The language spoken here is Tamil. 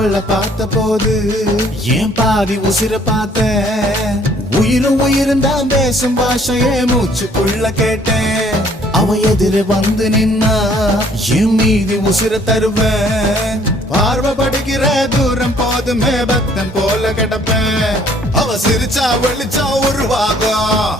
அவளை பார்த்த போது ஏன் பாதி உசிர பார்த்த உயிரும் உயிரும் தான் பேசும் பாஷையே மூச்சுக்குள்ள கேட்டேன் அவன் எதிர வந்து நின்னா என் மீதி உசிர தருவேன் பார்வை படிக்கிற தூரம் போதுமே பக்தன் போல கிடப்பேன் அவ சிரிச்சா வெளிச்சா உருவாகும்